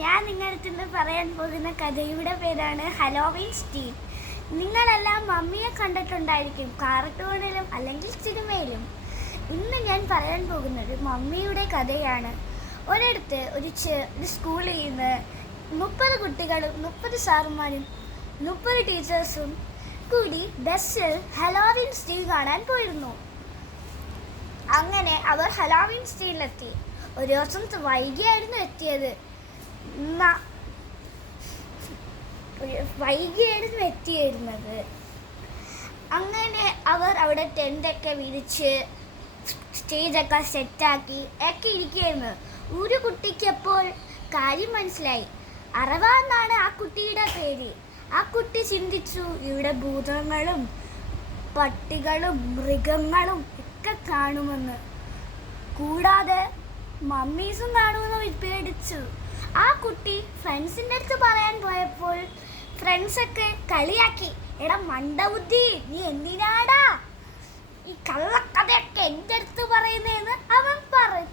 ഞാൻ നിങ്ങളുടെ ഇന്ന് പറയാൻ പോകുന്ന കഥയുടെ പേരാണ് ഹലോവീൻ സ്റ്റീവ്. നിങ്ങളെല്ലാം മമ്മിയെ കണ്ടിട്ടുണ്ടായിരിക്കും, കാർട്ടൂണിലും അല്ലെങ്കിൽ സിനിമയിലും. ഇന്ന് ഞാൻ പറയാൻ പോകുന്നത് മമ്മിയുടെ കഥയാണ്. ഒരിടത്ത് ഒരു സ്കൂളിൽ നിന്ന് 30 കുട്ടികളും 30 സാറുമാരും 30 ടീച്ചേഴ്സും കൂടി ബസ്സിൽ ഹലോവീൻ സ്റ്റീവ് കാണാൻ പോയിരുന്നു. അങ്ങനെ അവർ ഹലോവീൻ സ്റ്റീവിലെത്തി. ഒരു ദിവസം വൈകിയായിരുന്നു എത്തിയിരുന്നത്. അങ്ങനെ അവർ അവിടെ ടെൻ്റൊക്കെ വിരിച്ച് സ്റ്റേജൊക്കെ സെറ്റാക്കി ഒക്കെ ഇരിക്കുകയായിരുന്നു. ഒരു കുട്ടിക്ക് അപ്പോൾ കാര്യം മനസ്സിലായി. അറവ എന്നാണ് ആ കുട്ടിയുടെ പേര്. ആ കുട്ടി ചിന്തിച്ചു, ഇവിടെ ഭൂതങ്ങളും പട്ടികളും മൃഗങ്ങളും ഒക്കെ കാണുമെന്ന്, കൂടാതെ മമ്മീസും കാണുമെന്ന് പേടിച്ചു. ആ കുട്ടി ഫ്രണ്ട്സിൻ്റെ അടുത്ത് പറയാൻ പോയപ്പോൾ ഫ്രണ്ട്സൊക്കെ കളിയാക്കി, എടാ മണ്ടബുദ്ധി, നീ എന്തിനാടാ ഈ കള്ളക്കഥയൊക്കെ എൻ്റെ അടുത്ത് പറയുന്നതെന്ന് അവൻ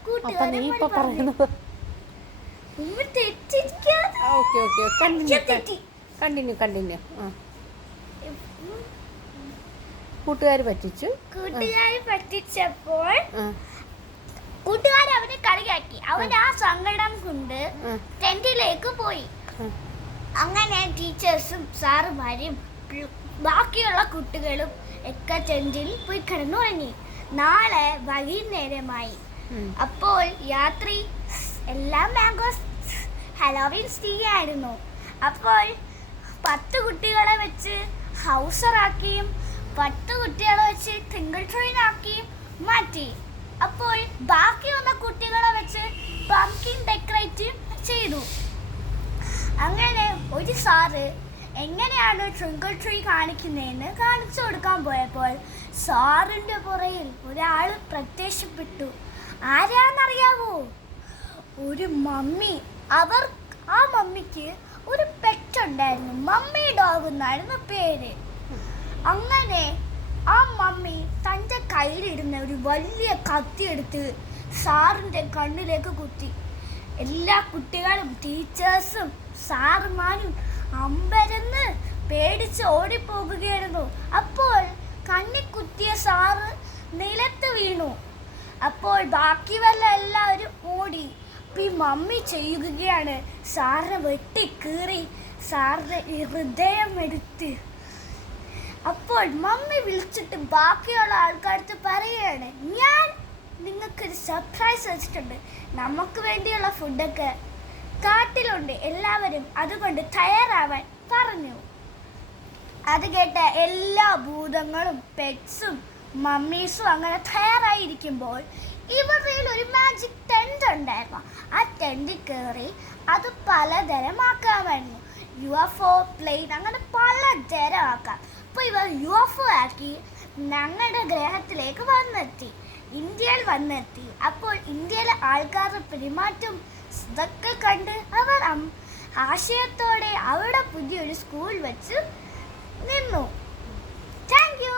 കൂട്ടുകാര് പറ്റിച്ചപ്പോൾ കൂട്ടുകാർ അവനെ കളിയാക്കി. അവൻ ആ സങ്കടം കൊണ്ട് ടെന്റിലേക്ക് പോയി. അങ്ങനെ ടീച്ചേഴ്സും സാറുമാരും ബാക്കിയുള്ള കുട്ടികളും ഒക്കെ ടെന്റിൽ പോയി കിടന്നുറങ്ങി. നാളെ വൈകുന്നേരമായി. അപ്പോൾ രാത്രി എല്ലാം മാംഗോസ് ഹലോവീൻ സ്റ്റീവ് ആയിരുന്നു. അപ്പോൾ 10 കുട്ടികളെ വെച്ച് ഹൗസറാക്കിയും 10 കുട്ടികളെ വെച്ച് ട്വിങ്കിൾ ട്രെയിൻ ആക്കിയും മാറ്റി. അപ്പോൾ ബാക്കി വന്ന കുട്ടികളെ വെച്ച് പംകിൻ ഡെക്കറേറ്റ് ചെയ്തു. അങ്ങനെ ഒരു സാറ് എങ്ങനെയാണ് ട്വിങ്കിൾ ട്രീ കാണിക്കുന്നതെന്ന് കാണിച്ചു കൊടുക്കാൻ പോയപ്പോൾ സാറിൻ്റെ പുറയിൽ ഒരാൾ പ്രത്യക്ഷപ്പെട്ടു. ആരാന്നറിയാവോ? ഒരു മമ്മി. ആ മമ്മിക്ക് ഒരു പെറ്റ് ഉണ്ടായിരുന്നു. മമ്മി ഡോഗ് എന്നായിരുന്നു പേര്. അങ്ങനെ ആ മമ്മി തൻ്റെ കയ്യിലിരുന്ന ഒരു വലിയ കത്തിയെടുത്ത് സാറിൻ്റെ കണ്ണിലേക്ക് കുത്തി. എല്ലാ കുട്ടികളും ടീച്ചേഴ്സും സാറുമാരും അമ്പരന്ന് പേടിച്ച് ഓടിപ്പോകുകയായിരുന്നു. അപ്പോൾ കണ്ണിൽ കുത്തിയ സാറ് നിലത്ത് വീണു. അപ്പോൾ ബാക്കിയുള്ള എല്ലാവരും ഓടി. ഈ മമ്മി ചെയ്യുകയാണ്, സാറിനെ വെട്ടിക്കീറി സാറിൻ്റെ ഹൃദയം എടുത്ത്. അപ്പോൾ മമ്മി വിളിച്ചിട്ട് ബാക്കിയുള്ള ആൾക്കാർക്ക് പറയുകയാണ്, ഞാൻ നിങ്ങൾക്കൊരു സർപ്രൈസ് വെച്ചിട്ടുണ്ട്. നമുക്ക് വേണ്ടിയുള്ള ഫുഡൊക്കെ കാട്ടിലുണ്ട്, എല്ലാവരും അതുകൊണ്ട് തയ്യാറാവാൻ പറഞ്ഞു. അത് കേട്ട എല്ലാ ഭൂതങ്ങളും പെറ്റ്സും മമ്മീസും അങ്ങനെ തയ്യാറായിരിക്കുമ്പോൾ ഇവരിൽ ഒരു മാജിക് ടെൻ്റ് ഉണ്ടായിരുന്നു. ആ ടെൻറ്റിൽ കയറി അത് പലതരമാക്കാമായിരുന്നു. UFO, പ്ലെയിൻ, അങ്ങനെ പലതരമാക്കാം. അപ്പോൾ ഇവർ UFO ആക്കി ഞങ്ങളുടെ ഗ്രഹത്തിലേക്ക് ഇന്ത്യയിൽ വന്നെത്തി. അപ്പോൾ ഇന്ത്യയിലെ ആൾക്കാരുടെ പെരുമാറ്റം ഇതൊക്കെ കണ്ട് അവർ ആശയത്തോടെ അവിടെ പുതിയൊരു സ്കൂൾ വെച്ച് നിന്നു. Thank you.